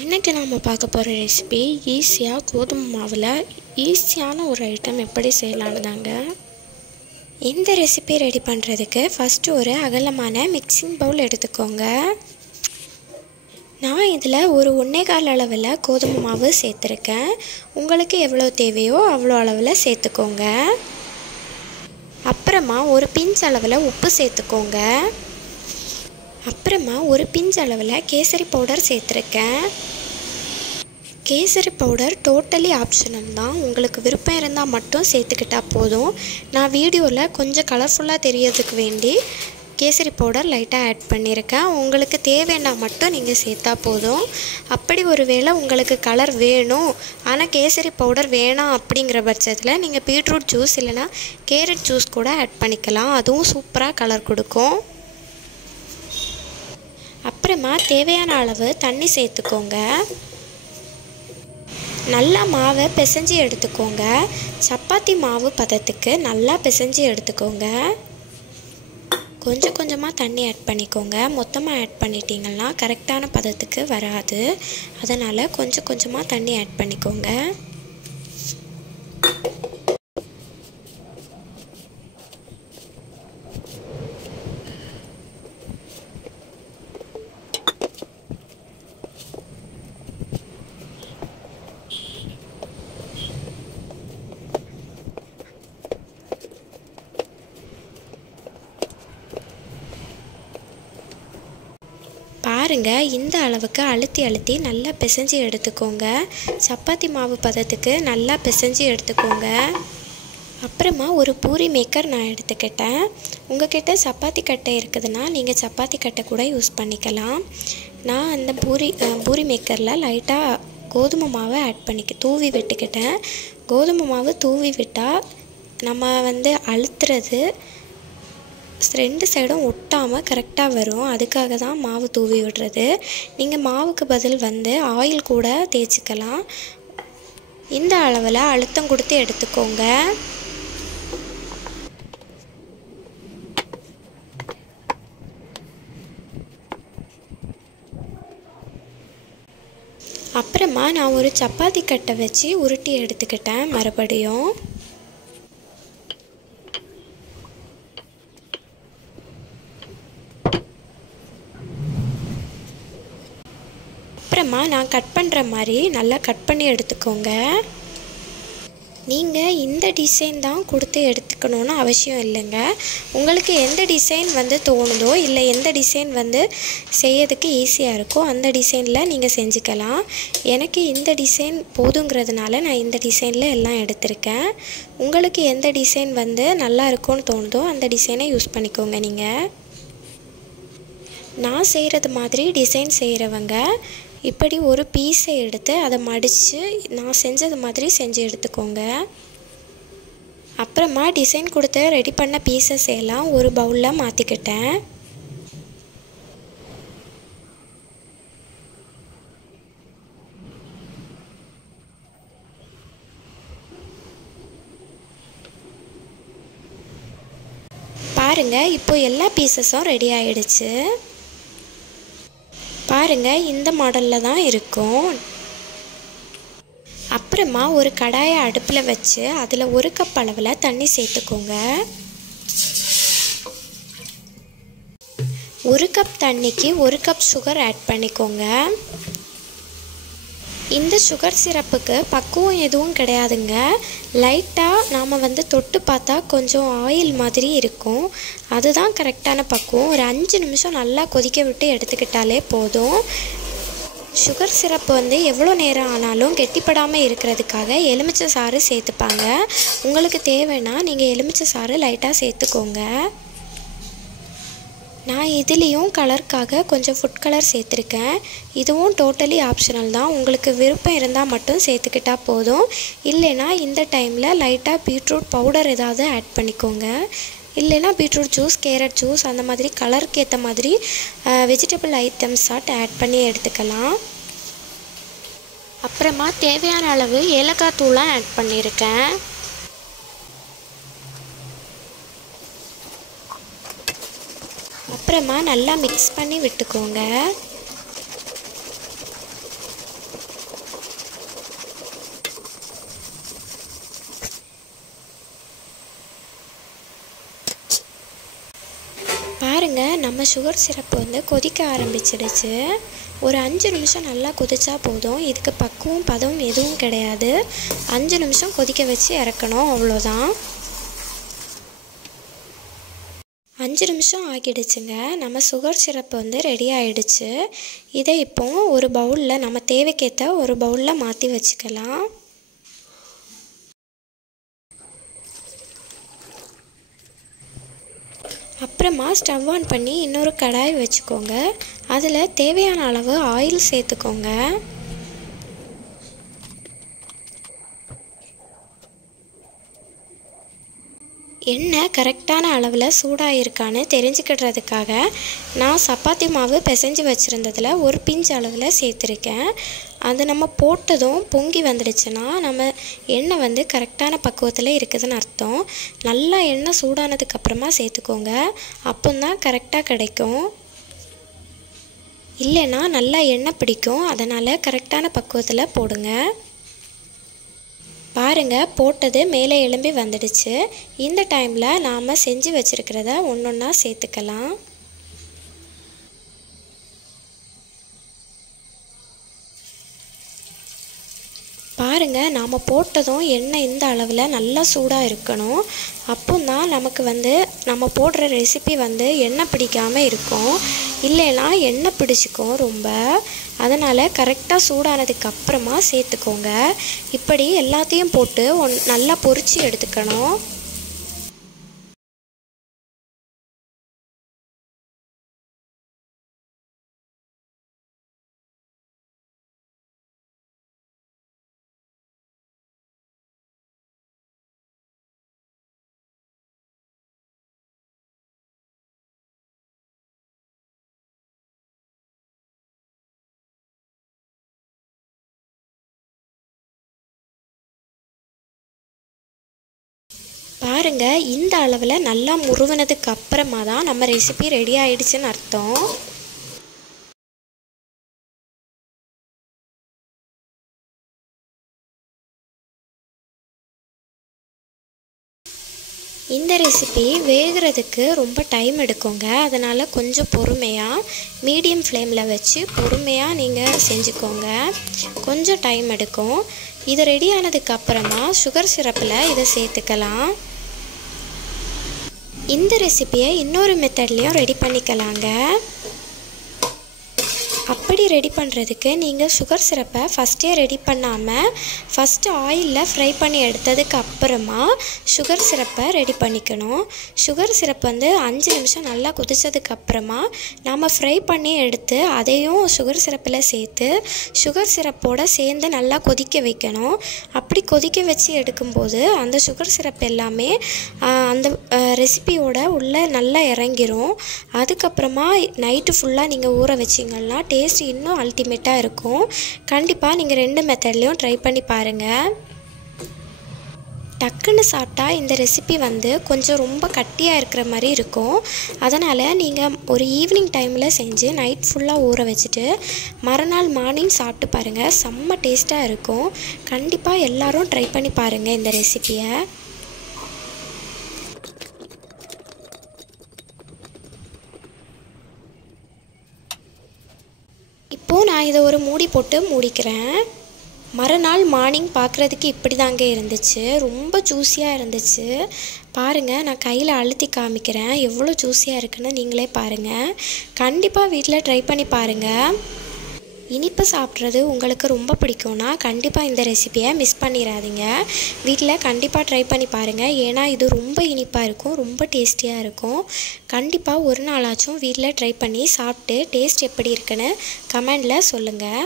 இன்றைக்கி நாம் பார்க்க போகிற ரெசிபி ஈஸியாக கோதுமை மாவில் ஈஸியான ஒரு ஐட்டம் எப்படி செய்யலான்னு தாங்க. இந்த ரெசிபி ரெடி பண்ணுறதுக்கு ஃபஸ்ட்டு ஒரு அகலமான மிக்சிங் பவுல் எடுத்துக்கோங்க. நான் இதில் ஒரு 1.25 அளவில் கோதுமை மாவு சேர்த்துருக்கேன். உங்களுக்கு எவ்வளோ தேவையோ அவ்வளோ அளவில் சேர்த்துக்கோங்க. அப்புறமா ஒரு பிஞ்ச் அளவில் உப்பு சேர்த்துக்கோங்க. அப்புறமா ஒரு பிஞ்ச் அளவில் கேசரி பவுடர் சேர்த்துருக்கேன். கேசரி பவுடர் டோட்டலி ஆப்ஷனல் தான், உங்களுக்கு விருப்பம் இருந்தால் மட்டும் சேர்த்துக்கிட்டால் போதும். நான் வீடியோவில் கொஞ்சம் கலர்ஃபுல்லாக தெரியறதுக்கு வேண்டி கேசரி பவுடர் லைட்டாக ஆட் பண்ணியிருக்கேன். உங்களுக்கு தேவைன்னா மட்டும் நீங்கள் சேர்த்தா போதும். அப்படி ஒரு வேளை உங்களுக்கு கலர் வேணும் ஆனால் கேசரி பவுடர் வேணாம் அப்படிங்கிற பட்சத்தில் நீங்கள் பீட்ரூட் ஜூஸ் இல்லைனா கேரட் ஜூஸ் கூட ஆட் பண்ணிக்கலாம். அதுவும் சூப்பராக கலர் கொடுக்கும். அப்புறமா தேவையான அளவு தண்ணி சேர்த்துக்கோங்க. நல்லா மாவை பிசைஞ்சு எடுத்துக்கோங்க. சப்பாத்தி மாவு பதத்துக்கு நல்லா பிசைஞ்சு எடுத்துக்கோங்க. கொஞ்சம் கொஞ்சமாக தண்ணி ஆட் பண்ணிக்கோங்க. மொத்தமாக ஆட் பண்ணிட்டீங்கன்னா கரெக்டான பதத்துக்கு வராது. அதனால் கொஞ்சம் கொஞ்சமாக தண்ணி ஆட் பண்ணிக்கோங்க. பாருங்கள், இந்த அளவுக்கு அழுத்தி அழுத்தி நல்லா பிசைஞ்சு எடுத்துக்கோங்க. சப்பாத்தி மாவு பதத்துக்கு நல்லா பிசைஞ்சு எடுத்துக்கோங்க. அப்புறமா ஒரு பூரி மேக்கர் நான் எடுத்துக்கிட்டேன். உங்கள்கிட்ட சப்பாத்தி கட்டை இருக்குதுன்னா நீங்கள் சப்பாத்தி கட்டை கூட யூஸ் பண்ணிக்கலாம். நான் அந்த பூரி மேக்கரில் லைட்டாக கோதுமை மாவை ஆட் தூவி விட்டுக்கிட்டேன். கோதுமை மாவு தூவி விட்டால் நம்ம அழுத்துறது 2 சைடும் ஒட்டாமல் கரெக்டாக வரும். அதுக்காக தான் மாவு தூவி விடுறது. நீங்கள் மாவுக்கு பதில் ஆயில் கூட தேய்ச்சிக்கலாம். இந்த அளவில் அழுத்தம் கொடுத்து எடுத்துக்கோங்க. அப்புறமா நான் ஒரு சப்பாத்தி கட்டை வச்சு உருட்டி எடுத்துக்கிட்டேன். மறுபடியும் அப்புறமா நான் கட் பண்ணுற மாதிரி நல்லா கட் பண்ணி எடுத்துக்கோங்க. நீங்கள் இந்த டிசைன் தான் கொடுத்து எடுத்துக்கணுன்னு அவசியம் இல்லைங்க. உங்களுக்கு எந்த டிசைன் தோணுதோ இல்லை எந்த டிசைன் செய்யறதுக்கு ஈஸியாக இருக்கோ அந்த டிசைனில் நீங்கள் செஞ்சுக்கலாம். எனக்கு இந்த டிசைன் போதுங்கிறதுனால நான் இந்த டிசைனில் எல்லாம் எடுத்திருக்கேன். உங்களுக்கு எந்த டிசைன் நல்லா இருக்கும்னு தோணுதோ அந்த டிசைனை யூஸ் பண்ணிக்கோங்க. நீங்கள் நான் செய்கிறது மாதிரி டிசைன் செய்கிறவங்க இப்படி ஒரு பீஸை எடுத்து அதை மடித்து நான் செஞ்சது மாதிரி செஞ்சு எடுத்துக்கோங்க. அப்புறமா டிசைன் கொடுத்து ரெடி பண்ண பீசஸ் எல்லாம் ஒரு பவுலில் மாற்றிக்கிட்டேன். பாருங்கள், இப்போ எல்லா பீசஸும் ரெடி ஆகிடுச்சு. பாருங்கள், இந்த மாடலில் தான் இருக்கும். அப்புறமா ஒரு கடாயை அடுப்பில் வச்சு அதில் 1 கப் அளவில் தண்ணி சேர்த்துக்கோங்க. 1 கப் தண்ணிக்கு 1 கப் சுகர் ஆட் பண்ணிக்கோங்க. இந்த சுகர் சிரப்புக்கு பக்குவம் எதுவும் கிடையாதுங்க. லைட்டாக நாம் தொட்டு பார்த்தா கொஞ்சம் ஆயில் மாதிரி இருக்கும். அதுதான் கரெக்டான பக்குவம். ஒரு 5 நிமிஷம் நல்லா கொதிக்க விட்டு எடுத்துக்கிட்டாலே போதும். சுகர் சிரப்பு எவ்வளோ நேரம் ஆனாலும் கெட்டிப்படாமல் இருக்கிறதுக்காக எலுமிச்சை சாறு சேர்த்துப்பாங்க. உங்களுக்கு தேவைன்னா நீங்கள் எலுமிச்சை சாறு லைட்டாக சேர்த்துக்கோங்க. நான் இதுலேயும் கலருக்காக கொஞ்சம் ஃபுட் கலர் சேர்த்துருக்கேன். இதுவும் டோட்டலி ஆப்ஷனல் தான், உங்களுக்கு விருப்பம் இருந்தால் மட்டும் சேர்த்துக்கிட்டால் போதும். இல்லைனா இந்த டைமில் லைட்டாக பீட்ரூட் பவுடர் ஏதாவது ஆட் பண்ணிக்கோங்க. இல்லைனா பீட்ரூட் ஜூஸ், கேரட் ஜூஸ் அந்த மாதிரி கலருக்கு ஏற்ற மாதிரி வெஜிடபிள் ஐட்டம்ஸ் ஆட் பண்ணி எடுத்துக்கலாம். அப்புறமா தேவையான அளவு ஏலக்காய் தூளை ஆட் பண்ணியிருக்கேன். அப்புறமா நல்லா மிக்ஸ் பண்ணி விட்டுக்கோங்க. பாருங்கள், நம்ம சுகர் சிரப்பு வந்து கொதிக்க ஆரம்பிச்சிடுச்சு. ஒரு 5 நிமிஷம் நல்லா கொதிச்சா போதும். இதுக்கு பக்குவம் பதம் எதுவும் கிடையாது. 5 நிமிஷம் கொதிக்க வச்சு இறக்கணும், அவ்வளோதான். 5 நிமிஷம் ஆகிடுச்சுங்க. நம்ம சுகர் சிரப்பு வந்து ரெடி ஆகிடுச்சு. இதை இப்போ ஒரு பவுலில், நம்ம தேவைக்கேற்ற ஒரு பவுலில் மாற்றி வச்சுக்கலாம். அப்புறமா ஸ்டவ் ஆன் பண்ணி இன்னொரு கடாய் வச்சுக்கோங்க. அதில் தேவையான அளவு ஆயில் சேர்த்துக்கோங்க. எண்ணெய் கரெக்டான அளவில் சூடாக இருக்கான்னு தெரிஞ்சுக்கிடுறதுக்காக நான் சப்பாத்தி மாவு பிசைஞ்சு வச்சுருந்ததில் ஒரு பிஞ்சு அளவில் சேர்த்துருக்கேன். அது நம்ம போட்டதும் பொங்கி வந்துடுச்சுன்னா நம்ம எண்ணெய் வந்து கரெக்டான பக்குவத்தில் இருக்குதுன்னு அர்த்தம். நல்லா எண்ணெய் சூடானதுக்கப்புறமா சேர்த்துக்கோங்க. அப்போதான் கரெக்டாக கிடைக்கும். இல்லைன்னா நல்லா எண்ணெய் பிடிக்கும். அதனால் கரெக்டான பக்குவத்தில் போடுங்க. பாருங்கள், போட்டது மேலே எழும்பி வந்துடுச்சு. இந்த டைமில் நாம் செஞ்சு வச்சுருக்கிறத ஒன்றொன்னா சேர்த்துக்கலாம். பாருங்கள், நாம் போட்டதும் எண்ணெய் இந்த அளவில் நல்லா சூடாக இருக்கணும். அப்போ தான் நமக்கு வந்து நம்ம போடுற ரெசிபி வந்து எண்ணெய் பிடிக்காமல் இருக்கும். இல்லைன்னா எண்ணெய் பிடிச்சிக்கும் ரொம்ப. அதனால் கரெக்டாக சூடானதுக்கப்புறமா சேர்த்துக்கோங்க. இப்படி எல்லாத்தையும் போட்டு நல்லா பொரிச்சு எடுத்துக்கணும். பாருங்கள், இந்த அளவில் நல்லா முருவினதுக்கு அப்புறமா தான் நம்ம ரெசிபி ரெடி ஆகிடுச்சுன்னு அர்த்தம். இந்த ரெசிபி வேகிறதுக்கு ரொம்ப டைம் எடுக்குங்க. அதனால் கொஞ்சம் பொறுமையாக மீடியம் ஃப்ளேமில் வச்சு பொறுமையாக நீங்கள் செஞ்சுக்கோங்க. கொஞ்சம் டைம் எடுக்கும். இது ரெடி ஆனதுக்கப்புறமா சுகர் சிரப்பில் இதை சேர்த்துக்கலாம். இந்த ரெசிபியை இன்னொரு மெத்தட்லேயும் ரெடி பண்ணிக்கலாங்க. அப்படி ரெடி பண்ணுறதுக்கு நீங்கள் சுகர் சிரப்பை ஃபஸ்ட்டே ரெடி பண்ணாமல் ஃபஸ்ட்டு ஆயிலில் ஃப்ரை பண்ணி எடுத்ததுக்கு அப்புறமா சுகர் சிரப்பை ரெடி பண்ணிக்கணும். சுகர் சிரப் வந்து 5 நிமிஷம் நல்லா கொதிச்சதுக்கப்புறமா நம்ம ஃப்ரை பண்ணி எடுத்து அதையும் சுகர் சிரப்பில் சேர்த்து சுகர் சிரப்போடு சேர்ந்து நல்லா கொதிக்க வைக்கணும். அப்படி கொதிக்க வச்சு எடுக்கும்போது அந்த சுகர் சிரப் எல்லாமே அந்த ரெசிபியோட உள்ளே நல்லா இறங்கிரும். அதுக்கப்புறமா நைட்டு ஃபுல்லாக நீங்கள் ஊற வச்சிங்கன்னா டேஸ்ட் இன்னும் அல்டிமேட்டாக இருக்கும். கண்டிப்பாக நீங்கள் 2 மெத்தட்லேயும் ட்ரை பண்ணி பாருங்கள். டக்குன்னு சாப்பிட்டா இந்த ரெசிபி வந்து கொஞ்சம் ரொம்ப கட்டியாக இருக்கிற மாதிரி இருக்கும். அதனால் நீங்கள் ஒரு ஈவினிங் டைமில் செஞ்சு நைட் ஃபுல்லாக ஊற வச்சுட்டு மறுநாள் மார்னிங் சாப்பிட்டு பாருங்கள். செம்ம டேஸ்ட்டாக இருக்கும். கண்டிப்பாக எல்லோரும் ட்ரை பண்ணி பாருங்கள் இந்த ரெசிபியை. இப்போது நான் இதை ஒரு மூடி போட்டு மூடிக்கிறேன். மறுநாள் மார்னிங் பார்க்குறதுக்கு இப்படி தாங்க இருந்துச்சு. ரொம்ப ஜூஸியாக இருந்துச்சு. பாருங்கள், நான் கையில் அழுத்தி காமிக்கிறேன். எவ்வளோ ஜூஸியாக இருக்குன்னு நீங்களே பாருங்கள். கண்டிப்பாக வீட்டில் ட்ரை பண்ணி பாருங்கள். இனிப்பு சாப்பிட்றது உங்களுக்கு ரொம்ப பிடிக்கும்னா கண்டிப்பாக இந்த ரெசிபியை மிஸ் பண்ணிடாதீங்க. வீட்டில் கண்டிப்பாக ட்ரை பண்ணி பாருங்கள். ஏன்னா இது ரொம்ப இனிப்பாக இருக்கும், ரொம்ப டேஸ்டியாக இருக்கும். கண்டிப்பாக ஒரு நாளாச்சும் வீட்டில் ட்ரை பண்ணி சாப்பிட்டு டேஸ்ட் எப்படி இருக்குன்னு கமெண்டில் சொல்லுங்கள்.